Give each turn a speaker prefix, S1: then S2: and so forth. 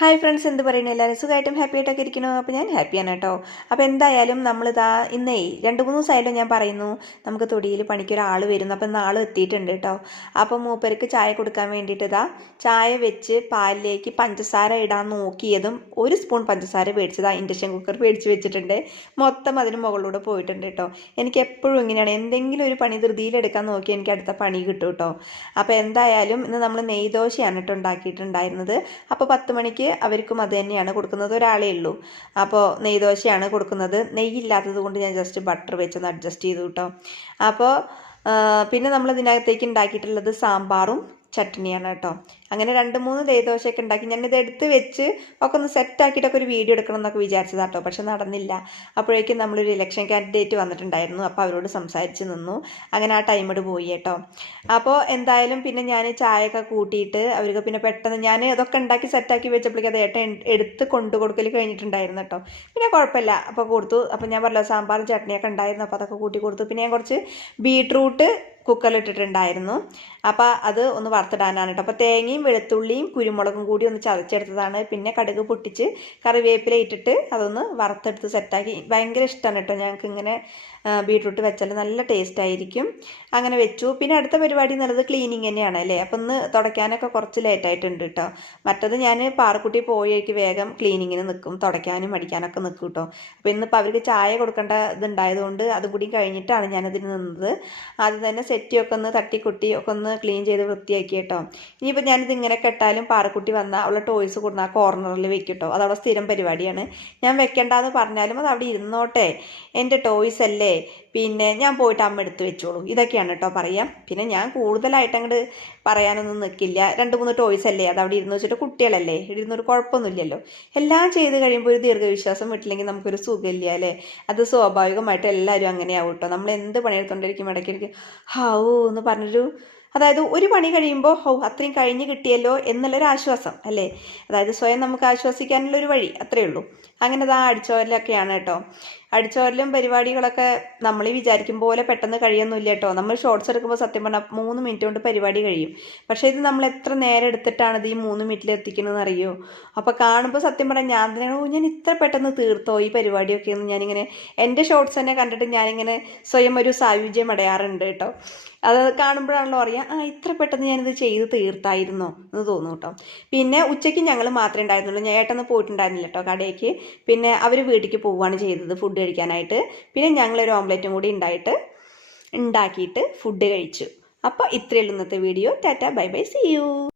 S1: Hi friends എന്ത് പറയുന്നു? എല്ലാവരും സുഖമായിട്ടും ഹാപ്പി ആയിട്ടൊക്കെ ഇരിക്കണോ അപ്പോൾ ഞാൻ ഹാപ്പിയാണ് കേട്ടോ. അപ്പോൾ എന്തായാലും നമ്മളിതാ ഇന്നേ രണ്ട് മൂന്ന് ദിവസമായാലും ഞാൻ പറയുന്നു. നമുക്ക് തൊടിയിൽ പണിക്ക് ഒരാൾ വരുന്നു. അപ്പം നാളും എത്തിയിട്ടുണ്ട് കേട്ടോ. അപ്പം മൂപ്പർക്ക് ചായ കൊടുക്കാൻ വേണ്ടിയിട്ട് ഇതാ ചായ വെച്ച് പാലിലേക്ക് പഞ്ചസാര ഇടാൻ നോക്കിയതും ഒരു സ്പൂൺ പഞ്ചസാര മേടിച്ചതാ ഇൻഡക്ഷൻ കുക്കർ മേടിച്ച് വെച്ചിട്ടുണ്ട്. മൊത്തം അതിന് മുകളിലൂടെ പോയിട്ടുണ്ട് കേട്ടോ. എനിക്ക് എപ്പോഴും ഇങ്ങനെയാണ്. എന്തെങ്കിലും ഒരു പണി ധൃതിയിലെടുക്കാൻ നോക്കി എനിക്ക് അടുത്ത പണി കിട്ടും കേട്ടോ. അപ്പോൾ എന്തായാലും ഇന്ന് നമ്മൾ നെയ്ദോശയാണ് കേട്ടോ ഉണ്ടാക്കിയിട്ടുണ്ടായിരുന്നത്. അപ്പോൾ പത്ത് മണിക്ക് അവർക്കും അത് തന്നെയാണ് കൊടുക്കുന്നത്. ഒരാളേ ഉള്ളൂ. അപ്പോൾ നെയ്ദോശയാണ് കൊടുക്കുന്നത്. നെയ്യില്ലാത്തത് കൊണ്ട് ഞാൻ ജസ്റ്റ് ബട്ടർ വെച്ചൊന്ന് അഡ്ജസ്റ്റ് ചെയ്തു കേട്ടോ അപ്പോൾ പിന്നെ നമ്മൾ ഇതിനകത്തേക്ക് ഉണ്ടാക്കിയിട്ടുള്ളത് സാമ്പാറും ചട്നിയാണ് കേട്ടോ അങ്ങനെ രണ്ട് മൂന്ന് നെയ്ദോശയൊക്കെ ഉണ്ടാക്കി. ഞാനിത് എടുത്ത് വെച്ച് ഒക്കെ ഒന്ന് സെറ്റ് ആക്കിയിട്ടൊക്കെ ഒരു വീഡിയോ എടുക്കണം എന്നൊക്കെ വിചാരിച്ചതാണ് കേട്ടോ പക്ഷെ നടന്നില്ല. അപ്പോഴേക്കും നമ്മളൊരു ഇലക്ഷൻ കാൻഡിഡേറ്റ് വന്നിട്ടുണ്ടായിരുന്നു. അപ്പോൾ അവരോട് സംസാരിച്ച് നിന്നു. അങ്ങനെ ആ ടൈമോട് പോയി കേട്ടോ അപ്പോൾ എന്തായാലും പിന്നെ ഞാൻ ചായയൊക്കെ കൂട്ടിയിട്ട് അവർക്ക് പിന്നെ പെട്ടെന്ന് ഞാൻ അതൊക്കെ ഉണ്ടാക്കി സെറ്റാക്കി വെച്ചപ്പോഴേക്കും അത് ഏട്ടൻ എടുത്ത് കൊണ്ടു കൊടുക്കൽ കഴിഞ്ഞിട്ടുണ്ടായിരുന്നു കേട്ടോ പിന്നെ കുഴപ്പമില്ല. അപ്പോൾ കൊടുത്തു. അപ്പോൾ ഞാൻ പറഞ്ഞല്ലോ സാമ്പാറും ചട്നിയൊക്കെ ഉണ്ടായിരുന്നു. അപ്പോൾ അതൊക്കെ കൂട്ടി കൊടുത്തു. പിന്നെ ഞാൻ കുറച്ച് ബീട്രൂട്ട് കുക്കറിലിട്ടിട്ടുണ്ടായിരുന്നു. അപ്പോൾ അത് ഒന്ന് വറുത്തിടാനാണ് കേട്ടോ അപ്പോൾ തേങ്ങയും വെളുത്തുള്ളിയും കുരുമുളകും കൂടി ഒന്ന് ചതച്ചെടുത്തതാണ്. പിന്നെ കടുക് പൊട്ടിച്ച് കറിവേപ്പില ഇട്ടിട്ട് അതൊന്ന് വറുത്തെടുത്ത് സെറ്റാക്കി. ഭയങ്കര ഇഷ്ടമാണ് കേട്ടോ. ഞങ്ങൾക്ക് ഇങ്ങനെ ബീട്രൂട്ട് വെച്ചാൽ നല്ല ടേസ്റ്റ് ആയിരിക്കും. അങ്ങനെ വെച്ചു. പിന്നെ അടുത്ത പരിപാടി എന്നുള്ളത് ക്ലീനിങ് തന്നെയാണ് അല്ലേ? അപ്പം ഒന്ന് തുടയ്ക്കാനൊക്കെ കുറച്ച് ലേറ്റായിട്ടുണ്ട് കേട്ടോ. മറ്റത് ഞാൻ പാറക്കുട്ടി പോയേക്ക് വേഗം ക്ലീനിങ്ങിന് നിൽക്കും തുടയ്ക്കാനും അടിക്കാനൊക്കെ നിൽക്കും കേട്ടോ. അപ്പോൾ ഇന്നിപ്പോൾ അവർക്ക് ചായ കൊടുക്കേണ്ട ഇതുണ്ടായതുകൊണ്ട് അതും കൂടി കഴിഞ്ഞിട്ടാണ് ഞാനതിന് നിന്നത്. അത് തന്നെ സെറ്റിയൊക്കെ ഒന്ന് തട്ടിക്കുട്ടി ഒക്കെ ഒന്ന് ക്ലീൻ ചെയ്ത് വൃത്തിയാക്കി കേട്ടോ. ഇനിയിപ്പോൾ ഞാനിത് ഇങ്ങനെ കെട്ടാലും പാറക്കുട്ടി വന്ന അവളെ ടോയ്സ് കൊടുന്ന ആ കോർണറിൽ വെക്കിട്ടോ. കേട്ടോ അതവിടെ സ്ഥിരം പരിപാടിയാണ്. ഞാൻ വെക്കണ്ടെന്ന് പറഞ്ഞാലും അത് അവിടെ ഇരുന്നോട്ടെ. എന്റെ ടോയ്സ് അല്ലേ? പിന്നെ ഞാൻ പോയിട്ട് അമ്മ എടുത്ത് വെച്ചോളൂ. ഇതൊക്കെയാണ് കേട്ടോ പറയാം. പിന്നെ ഞാൻ കൂടുതലായിട്ട് അങ്ങോട്ട് പറയാനൊന്നും നിൽക്കില്ല രണ്ട് മൂന്ന് ടോയ്സ് അല്ലേ? അത് അവിടെ ഇരുന്ന് വെച്ചിട്ട് കുട്ടികളല്ലേ? ഇരുന്നൊരു കുഴപ്പമൊന്നുമില്ലല്ലോ. എല്ലാം ചെയ്ത് കഴിയുമ്പോൾ ഒരു ദീർഘവിശ്വാസം വിട്ടില്ലെങ്കിൽ നമുക്കൊരു സുഖമില്ല അല്ലേ? അത് സ്വാഭാവികമായിട്ട് എല്ലാവരും അങ്ങനെയാവും കേട്ടോ നമ്മൾ എന്ത് പണിയെടുത്തോണ്ടിരിക്കും ഇടയ്ക്കിടയ്ക്ക് ഹൗ എന്ന് പറഞ്ഞൊരു അതായത് ഒരു പണി കഴിയുമ്പോൾ ഹൗ അത്രയും കഴിഞ്ഞ് കിട്ടിയല്ലോ എന്നുള്ളൊരു ആശ്വാസം അല്ലേ? അതായത് സ്വയം നമുക്ക് ആശ്വസിക്കാനുള്ളൊരു വഴി അത്രയേ ഉള്ളൂ. അങ്ങനെ ഇതാ അടിച്ചോരലൊക്കെയാണ് കേട്ടോ. അടിച്ചോരലും പരിപാടികളൊക്കെ നമ്മൾ വിചാരിക്കും പോലെ പെട്ടെന്ന് കഴിയൊന്നുമില്ല കേട്ടോ നമ്മൾ ഷോർട്സ് എടുക്കുമ്പോൾ സത്യം പറഞ്ഞാൽ മൂന്ന് മിനിറ്റ് കൊണ്ട് പരിപാടി കഴിയും. പക്ഷേ ഇത് നമ്മൾ എത്ര നേരം എടുത്തിട്ടാണ് ഇത് ഈ മൂന്ന് മിനിറ്റിൽ എത്തിക്കണമെന്ന് അറിയോ? അപ്പോൾ കാണുമ്പോൾ സത്യം പറഞ്ഞാൽ ഞാൻ തന്നെ ഞാൻ ഇത്ര പെട്ടെന്ന് തീർത്തോ ഈ പരിപാടിയൊക്കെ എന്ന് ഞാനിങ്ങനെ എന്റെ ഷോർട്സ് തന്നെ കണ്ടിട്ട് ഞാനിങ്ങനെ സ്വയം ഒരു സായുജ്യം അടയാറുണ്ട് കേട്ടോ. അത് കാണുമ്പോഴാണല്ലോ അറിയാം ആ ഇത്ര പെട്ടെന്ന് ഞാനിത് ചെയ്ത് തീർത്തായിരുന്നോ എന്ന് തോന്നും കേട്ടോ. പിന്നെ ഉച്ചയ്ക്ക് ഞങ്ങൾ മാത്രമേ ഉണ്ടായിരുന്നുള്ളൂ. ഞാൻ ഏട്ടന്ന് പോയിട്ടുണ്ടായിരുന്നില്ല കേട്ടോ കടയ്ക്ക്. പിന്നെ അവർ വീട്ടിലേക്ക് പോവുകയാണ് ചെയ്തത് ഫുഡ് കഴിക്കാനായിട്ട്. പിന്നെ ഞങ്ങളൊരു ഓംലെറ്റും കൂടി ഉണ്ടായിട്ട് ഉണ്ടാക്കിയിട്ട് ഫുഡ് കഴിച്ചു. അപ്പോൾ ഇത്രയുള്ള ഇന്നത്തെ video tata bye bye see you